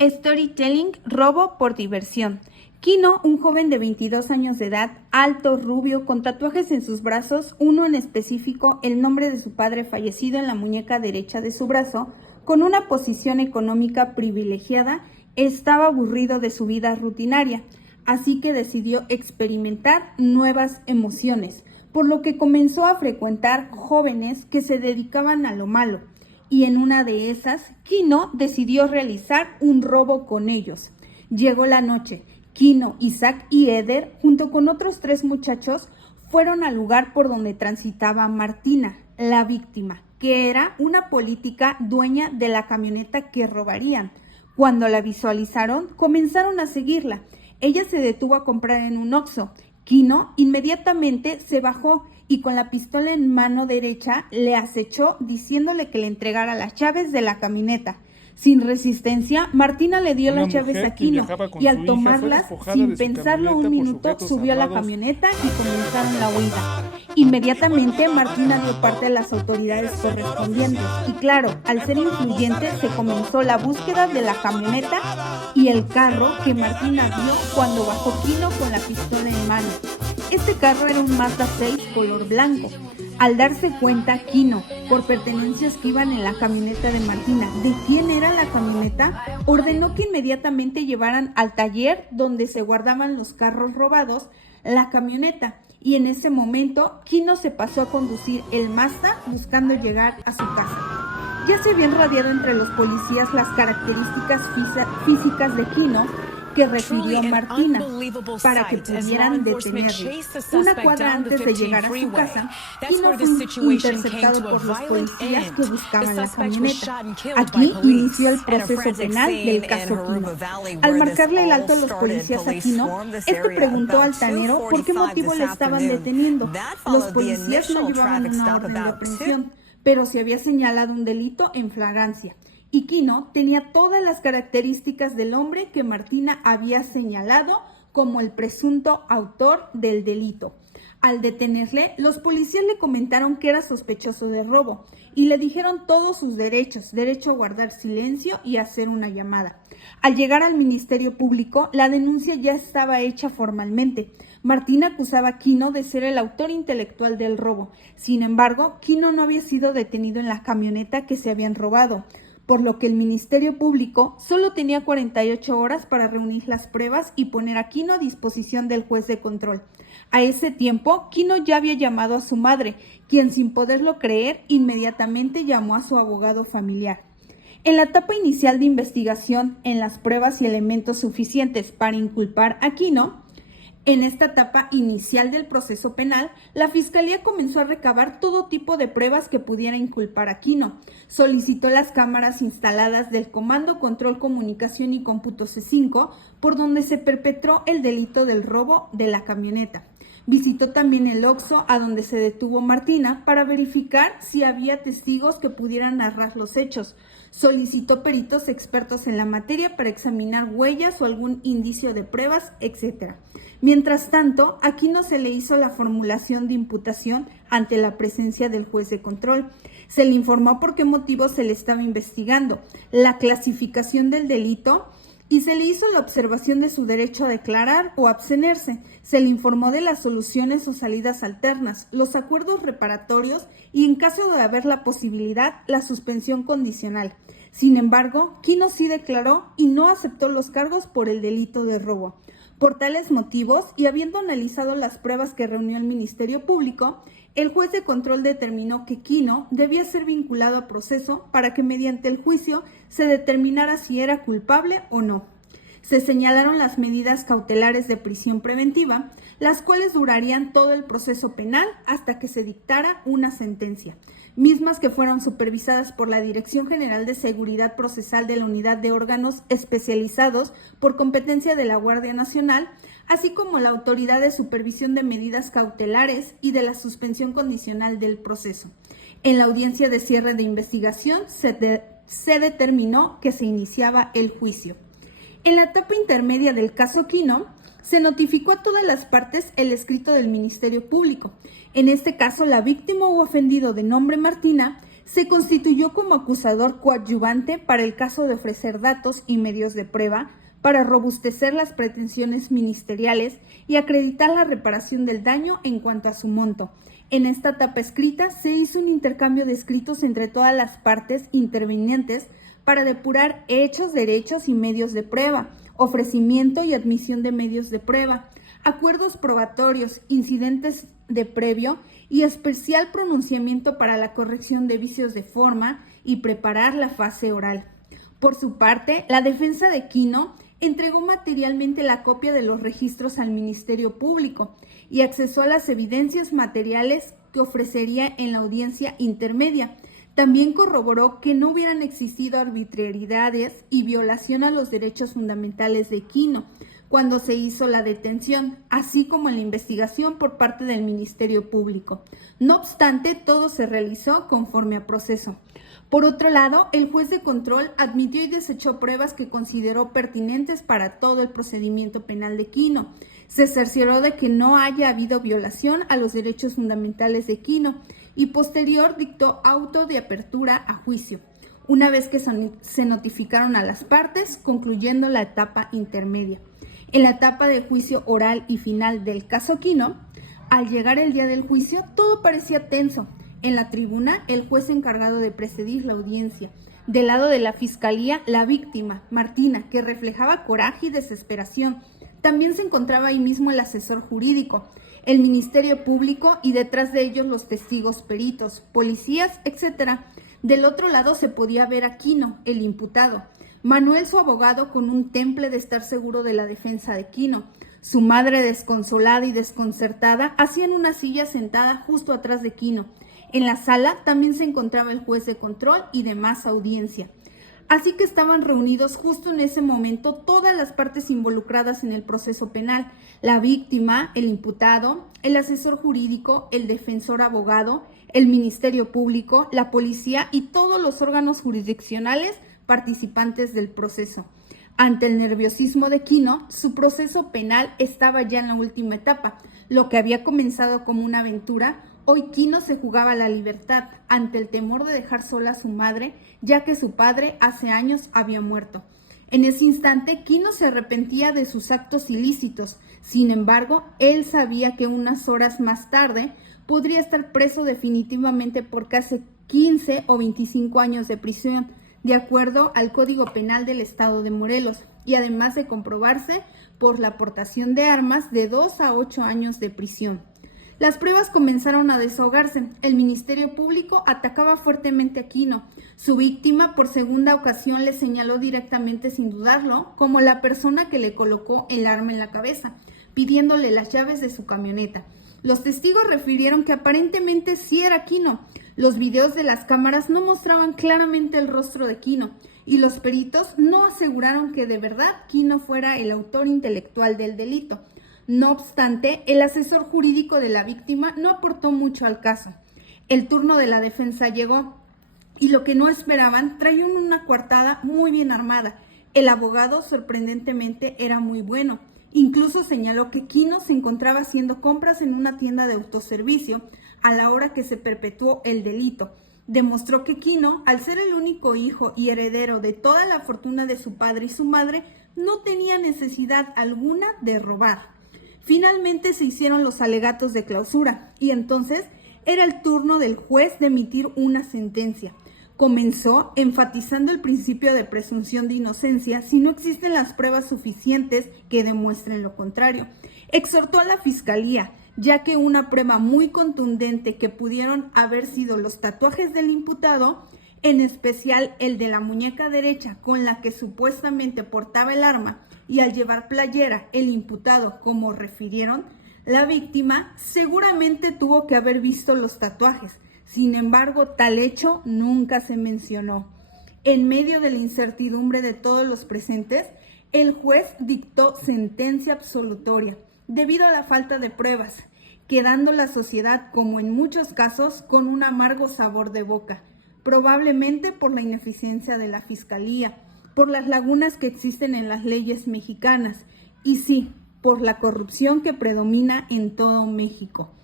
Storytelling, robo por diversión. Kino, un joven de 22 años de edad, alto, rubio, con tatuajes en sus brazos, uno en específico, el nombre de su padre fallecido en la muñeca derecha de su brazo, con una posición económica privilegiada, estaba aburrido de su vida rutinaria, así que decidió experimentar nuevas emociones, por lo que comenzó a frecuentar jóvenes que se dedicaban a lo malo, y en una de esas, Kino decidió realizar un robo con ellos. Llegó la noche. Kino, Isaac y Eder, junto con otros 3 muchachos, fueron al lugar por donde transitaba Martina, la víctima, que era una política dueña de la camioneta que robarían. Cuando la visualizaron, comenzaron a seguirla. Ella se detuvo a comprar en un Oxxo. Kino inmediatamente se bajó y con la pistola en mano derecha le acechó diciéndole que le entregara las llaves de la camioneta. Sin resistencia, Martina le dio las llaves a Kino y al tomarlas, sin pensarlo un minuto, subió a la camioneta y comenzaron la huida. Inmediatamente, Martina dio parte a las autoridades correspondientes y claro, al ser influyente, se comenzó la búsqueda de la camioneta y el carro que Martina vio cuando bajó Kino con la pistola en mano. Este carro era un Mazda 6 color blanco. Al darse cuenta, Kino, por pertenencias que iban en la camioneta de Martina, de quién era la camioneta, ordenó que inmediatamente llevaran al taller donde se guardaban los carros robados la camioneta. Y en ese momento, Kino se pasó a conducir el Mazda buscando llegar a su casa. Ya se habían radiado entre los policías las características físicas de Kino que refirió Martina para que pudieran detenerlo. Una cuadra antes de llegar a su casa, Kino fue interceptado por los policías que buscaban la camioneta. Aquí inició el proceso penal del caso Kino. Al marcarle el alto a los policías a Kino, este preguntó al tanero por qué motivo le estaban deteniendo. Los policías no llevaban una orden de aprehensión, pero se había señalado un delito en flagrancia. Y Kino tenía todas las características del hombre que Martina había señalado como el presunto autor del delito. Al detenerle, los policías le comentaron que era sospechoso de robo y le dijeron todos sus derechos, derecho a guardar silencio y hacer una llamada. Al llegar al Ministerio Público, la denuncia ya estaba hecha formalmente. Martina acusaba a Kino de ser el autor intelectual del robo. Sin embargo, Kino no había sido detenido en la camioneta que se habían robado, por lo que el Ministerio Público solo tenía 48 horas para reunir las pruebas y poner a Kino a disposición del juez de control. A ese tiempo, Kino ya había llamado a su madre, quien sin poderlo creer, inmediatamente llamó a su abogado familiar. En la etapa inicial de investigación, en las pruebas y elementos suficientes para inculpar a Kino, en esta etapa inicial del proceso penal, la Fiscalía comenzó a recabar todo tipo de pruebas que pudiera inculpar a Kino. Solicitó las cámaras instaladas del Comando Control Comunicación y Cómputo C5, por donde se perpetró el delito del robo de la camioneta. Visitó también el Oxxo a donde se detuvo Martina para verificar si había testigos que pudieran narrar los hechos. Solicitó peritos expertos en la materia para examinar huellas o algún indicio de pruebas, etc. Mientras tanto, a Kino se le hizo la formulación de imputación ante la presencia del juez de control. Se le informó por qué motivo se le estaba investigando, la clasificación del delito y se le hizo la observación de su derecho a declarar o abstenerse. Se le informó de las soluciones o salidas alternas, los acuerdos reparatorios y, en caso de haber la posibilidad, la suspensión condicional. Sin embargo, Kino sí declaró y no aceptó los cargos por el delito de robo. Por tales motivos, y habiendo analizado las pruebas que reunió el Ministerio Público, el juez de control determinó que Kino debía ser vinculado a proceso para que mediante el juicio se determinara si era culpable o no. Se señalaron las medidas cautelares de prisión preventiva, las cuales durarían todo el proceso penal hasta que se dictara una sentencia, mismas que fueron supervisadas por la Dirección General de Seguridad Procesal de la Unidad de Órganos Especializados por competencia de la Guardia Nacional, así como la Autoridad de Supervisión de Medidas Cautelares y de la Suspensión Condicional del Proceso. En la audiencia de cierre de investigación se determinó que se iniciaba el juicio. En la etapa intermedia del caso Kino, se notificó a todas las partes el escrito del Ministerio Público. En este caso, la víctima o ofendido de nombre Martina se constituyó como acusador coadyuvante para el caso de ofrecer datos y medios de prueba para robustecer las pretensiones ministeriales y acreditar la reparación del daño en cuanto a su monto. En esta etapa escrita se hizo un intercambio de escritos entre todas las partes intervinientes para depurar hechos, derechos y medios de prueba, ofrecimiento y admisión de medios de prueba, acuerdos probatorios, incidentes de previo y especial pronunciamiento para la corrección de vicios de forma y preparar la fase oral. Por su parte, la defensa de Quino entregó materialmente la copia de los registros al Ministerio Público y accesó a las evidencias materiales que ofrecería en la audiencia intermedia. También corroboró que no hubieran existido arbitrariedades y violación a los derechos fundamentales de Quino cuando se hizo la detención, así como en la investigación por parte del Ministerio Público. No obstante, todo se realizó conforme a proceso. Por otro lado, el juez de control admitió y desechó pruebas que consideró pertinentes para todo el procedimiento penal de Quino. Se cercioró de que no haya habido violación a los derechos fundamentales de Quino y posterior dictó auto de apertura a juicio, una vez que se notificaron a las partes, concluyendo la etapa intermedia. En la etapa de juicio oral y final del caso Quino, al llegar el día del juicio, todo parecía tenso. En la tribuna, el juez encargado de presidir la audiencia. Del lado de la fiscalía, la víctima, Martina, que reflejaba coraje y desesperación. También se encontraba ahí mismo el asesor jurídico, el Ministerio Público y detrás de ellos los testigos peritos, policías, etc. Del otro lado se podía ver a Quino, el imputado. Manuel, su abogado, con un temple de estar seguro de la defensa de Quino. Su madre, desconsolada y desconcertada, hacían una silla sentada justo atrás de Quino. En la sala también se encontraba el juez de control y demás audiencia. Así que estaban reunidos justo en ese momento todas las partes involucradas en el proceso penal: la víctima, el imputado, el asesor jurídico, el defensor abogado, el Ministerio Público, la policía y todos los órganos jurisdiccionales participantes del proceso. Ante el nerviosismo de Quino, su proceso penal estaba ya en la última etapa. Lo que había comenzado como una aventura, hoy Quino se jugaba la libertad ante el temor de dejar sola a su madre, ya que su padre hace años había muerto. En ese instante, Quino se arrepentía de sus actos ilícitos. Sin embargo, él sabía que unas horas más tarde podría estar preso definitivamente por casi 15 o 25 años de prisión, de acuerdo al Código Penal del Estado de Morelos, y además de comprobarse por la aportación de armas de 2 a 8 años de prisión. Las pruebas comenzaron a desahogarse. El Ministerio Público atacaba fuertemente a Quino. Su víctima, por segunda ocasión, le señaló directamente, sin dudarlo, como la persona que le colocó el arma en la cabeza, pidiéndole las llaves de su camioneta. Los testigos refirieron que aparentemente sí era Quino. Los videos de las cámaras no mostraban claramente el rostro de Quino y los peritos no aseguraron que de verdad Quino fuera el autor intelectual del delito. No obstante, el asesor jurídico de la víctima no aportó mucho al caso. El turno de la defensa llegó y lo que no esperaban, traían una coartada muy bien armada. El abogado, sorprendentemente, era muy bueno. Incluso señaló que Quino se encontraba haciendo compras en una tienda de autoservicio a la hora que se perpetuó el delito. Demostró que Quino, al ser el único hijo y heredero de toda la fortuna de su padre y su madre, no tenía necesidad alguna de robar. Finalmente se hicieron los alegatos de clausura y entonces era el turno del juez de emitir una sentencia. Comenzó enfatizando el principio de presunción de inocencia si no existen las pruebas suficientes que demuestren lo contrario. Exhortó a la fiscalía, ya que una prueba muy contundente que pudieron haber sido los tatuajes del imputado, en especial el de la muñeca derecha con la que supuestamente portaba el arma, y al llevar playera el imputado, como refirieron, la víctima seguramente tuvo que haber visto los tatuajes. Sin embargo, tal hecho nunca se mencionó. En medio de la incertidumbre de todos los presentes, el juez dictó sentencia absolutoria debido a la falta de pruebas, quedando la sociedad, como en muchos casos, con un amargo sabor de boca, probablemente por la ineficiencia de la fiscalía, por las lagunas que existen en las leyes mexicanas y sí, por la corrupción que predomina en todo México.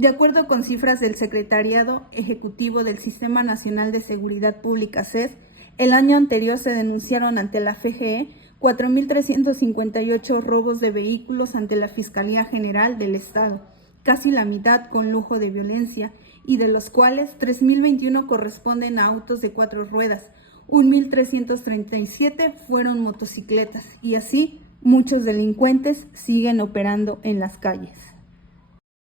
De acuerdo con cifras del Secretariado Ejecutivo del Sistema Nacional de Seguridad Pública, SES, el año anterior se denunciaron ante la FGE 4.358 robos de vehículos ante la Fiscalía General del Estado, casi la mitad con lujo de violencia, y de los cuales 3.021 corresponden a autos de 4 ruedas, 1.337 fueron motocicletas, y así muchos delincuentes siguen operando en las calles.